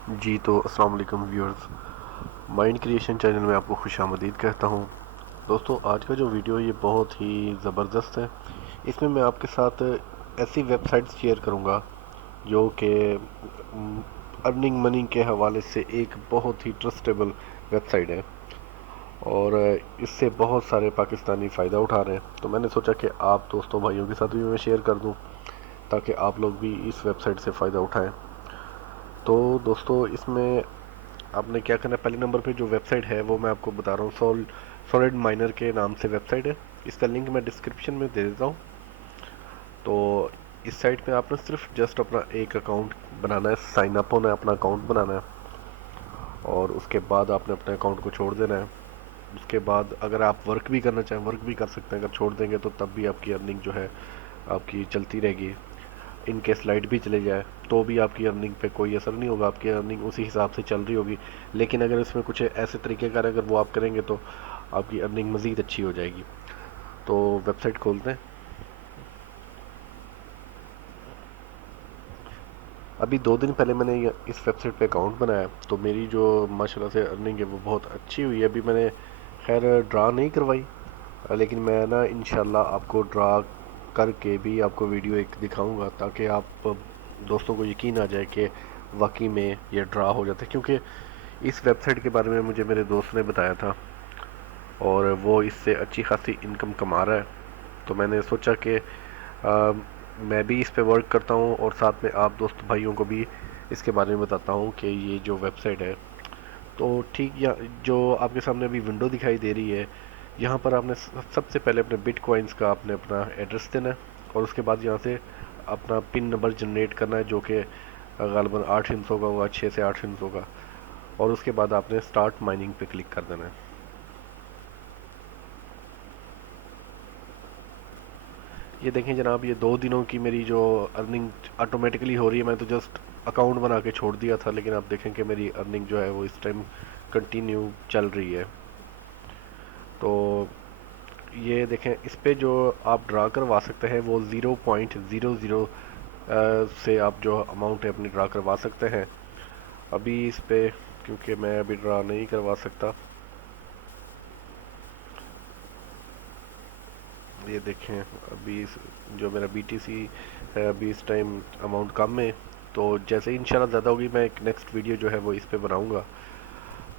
جی تو السلام علیکم ویورز، مائنڈ کریشن چینل میں آپ کو خوش آمدید کہتا ہوں۔ دوستو، آج کا جو ویڈیو یہ بہت ہی زبردست ہے۔ اس میں آپ کے ساتھ ایسی ویب سائٹس شیئر کروں گا جو کہ ارننگ منی کے حوالے سے ایک بہت ہی ٹرسٹیبل ویب سائٹ ہے، اور اس سے بہت سارے پاکستانی فائدہ اٹھا رہے ہیں۔ تو میں نے سوچا کہ آپ دوستوں بھائیوں کے ساتھ بھی میں شیئر کر دوں تاکہ آپ لوگ بھی اس ویب سائٹ سے فائدہ اٹھائیں۔ تو دوستو، اس میں آپ نے کیا کرنا ہے، پہلے نمبر پہ جو ویب سائٹ ہے وہ میں آپ کو بتا رہا ہوں، سولڈ مائنر کے نام سے ویب سائٹ ہے۔ اس کا لنک میں ڈسکرپشن میں دے دیتا ہوں۔ تو اس سائٹ پہ آپ نے صرف جسٹ اپنا ایک اکاؤنٹ بنانا ہے، سائن اپ ہونا ہے، اپنا اکاؤنٹ بنانا ہے، اور اس کے بعد آپ نے اپنے اکاؤنٹ کو چھوڑ دینا ہے۔ اس کے بعد اگر آپ ورک بھی کرنا چاہیں ورک بھی کر سکتے ہیں، اگر چھوڑ دیں گے تو تب بھی آپ کی ارننگ جو ہے آپ کی چلتی رہے گی۔ ان کیس لائٹ بھی چلے جائے تو بھی آپ کی ارننگ پہ کوئی اثر نہیں ہوگا، آپ کی ارننگ اسی حساب سے چل رہی ہوگی۔ لیکن اگر اس میں کچھ ایسے طریقے کار اگر وہ آپ کریں گے تو آپ کی ارننگ مزید اچھی ہو جائے گی۔ تو ویب سائٹ کھولتے ہیں۔ ابھی 2 دن پہلے میں نے اس ویب سائٹ پہ اکاؤنٹ بنایا، تو میری جو ماشاءاللہ سے ارننگ ہے وہ بہت اچھی ہوئی ہے۔ ابھی میں نے خیر ڈرا نہیں کروائی، لیکن میں نا انشاءاللہ آپ کو ڈرا کر کے بھی آپ کو ویڈیو ایک دکھاؤں گا تاکہ آپ دوستوں کو یقین آ جائے کہ واقعی میں یہ ڈرا ہو جاتا ہے، کیونکہ اس ویب سائٹ کے بارے میں مجھے میرے دوست نے بتایا تھا اور وہ اس سے اچھی خاصی انکم کما رہا ہے۔ تو میں نے سوچا کہ میں بھی اس پہ ورک کرتا ہوں اور ساتھ میں آپ دوست بھائیوں کو بھی اس کے بارے میں بتاتا ہوں کہ یہ جو ویب سائٹ ہے، تو ٹھیک جو آپ کے سامنے ابھی ونڈو دکھائی دے رہی ہے، یہاں پر آپ نے سب سے پہلے اپنے بٹ کوائنس کا آپ نے اپنا ایڈریس دینا ہے، اور اس کے بعد یہاں سے اپنا پن نمبر جنریٹ کرنا ہے جو کہ غالباً 8 ہندسوں کا ہوگا، 6 سے 8 ہندسوں کا، اور اس کے بعد آپ نے سٹارٹ مائننگ پہ کلک کر دینا ہے۔ یہ دیکھیں جناب، یہ 2 دنوں کی میری جو ارننگ آٹومیٹکلی ہو رہی ہے، میں تو جسٹ اکاؤنٹ بنا کے چھوڑ دیا تھا، لیکن آپ دیکھیں کہ میری ارننگ جو ہے وہ اس ٹائم کنٹینیو چل رہی ہے۔ تو یہ دیکھیں، اس پہ جو آپ ڈرا کروا سکتے ہیں وہ 0.00 سے آپ جو اماؤنٹ ہے اپنی ڈرا کروا سکتے ہیں۔ ابھی اس پہ کیونکہ میں ابھی ڈرا نہیں کروا سکتا، یہ دیکھیں ابھی جو میرا بی ٹی سی ہے ابھی اس ٹائم اماؤنٹ کم ہے، تو جیسے انشاءاللہ زیادہ ہوگی میں ایک نیکسٹ ویڈیو جو ہے وہ اس پہ بناؤں گا۔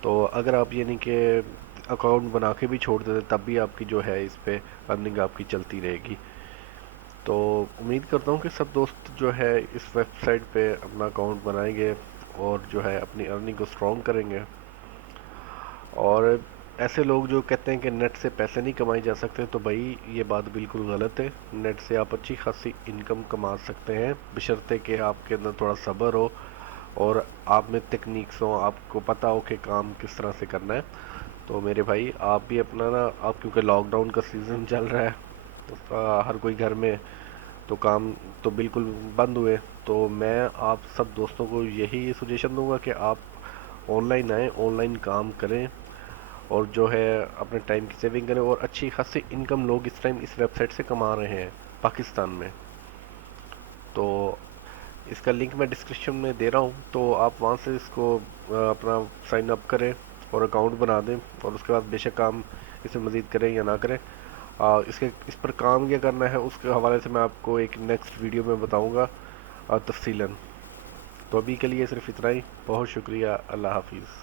تو اگر آپ یہ نہیں کہ اکاؤنٹ بنا کے بھی چھوڑ دیتے تب بھی آپ کی جو ہے اس پہ ارننگ آپ کی چلتی رہے گی۔ تو امید کرتا ہوں کہ سب دوست جو ہے اس ویب سائٹ پہ اپنا اکاؤنٹ بنائیں گے اور جو ہے اپنی ارننگ کو اسٹرانگ کریں گے۔ اور ایسے لوگ جو کہتے ہیں کہ نیٹ سے پیسے نہیں کمائے جا سکتے، تو بھائی یہ بات بالکل غلط ہے۔ نیٹ سے آپ اچھی خاصی انکم کما سکتے ہیں، بشرطے کہ آپ کے اندر تھوڑا صبر ہو اور آپ میں تکنیکس ہوں، آپ کو پتہ ہو کہ کام کس طرح سے کرنا ہے۔ تو میرے بھائی آپ بھی اپنا نا، آپ کیونکہ لاک ڈاؤن کا سیزن چل رہا ہے تو ہر کوئی گھر میں، تو کام تو بالکل بند ہوئے، تو میں آپ سب دوستوں کو یہی سجیشن دوں گا کہ آپ آن لائن آئیں، آن لائن کام کریں، اور جو ہے اپنے ٹائم کی سیونگ کریں، اور اچھی خاصی انکم لوگ اس ٹائم اس ویب سائٹ سے کما رہے ہیں پاکستان میں۔ تو اس کا لنک میں ڈسکرپشن میں دے رہا ہوں، تو آپ وہاں سے اس کو اپنا سائن اپ کریں اور اکاؤنٹ بنا دیں، اور اس کے بعد بے شک کام اس میں مزید کریں یا نہ کریں، اس پر کام کیا کرنا ہے اس کے حوالے سے میں آپ کو ایک نیکسٹ ویڈیو میں بتاؤں گا تفصیلاً۔ تو ابھی کے لیے صرف اتنا ہی، بہت شکریہ، اللہ حافظ۔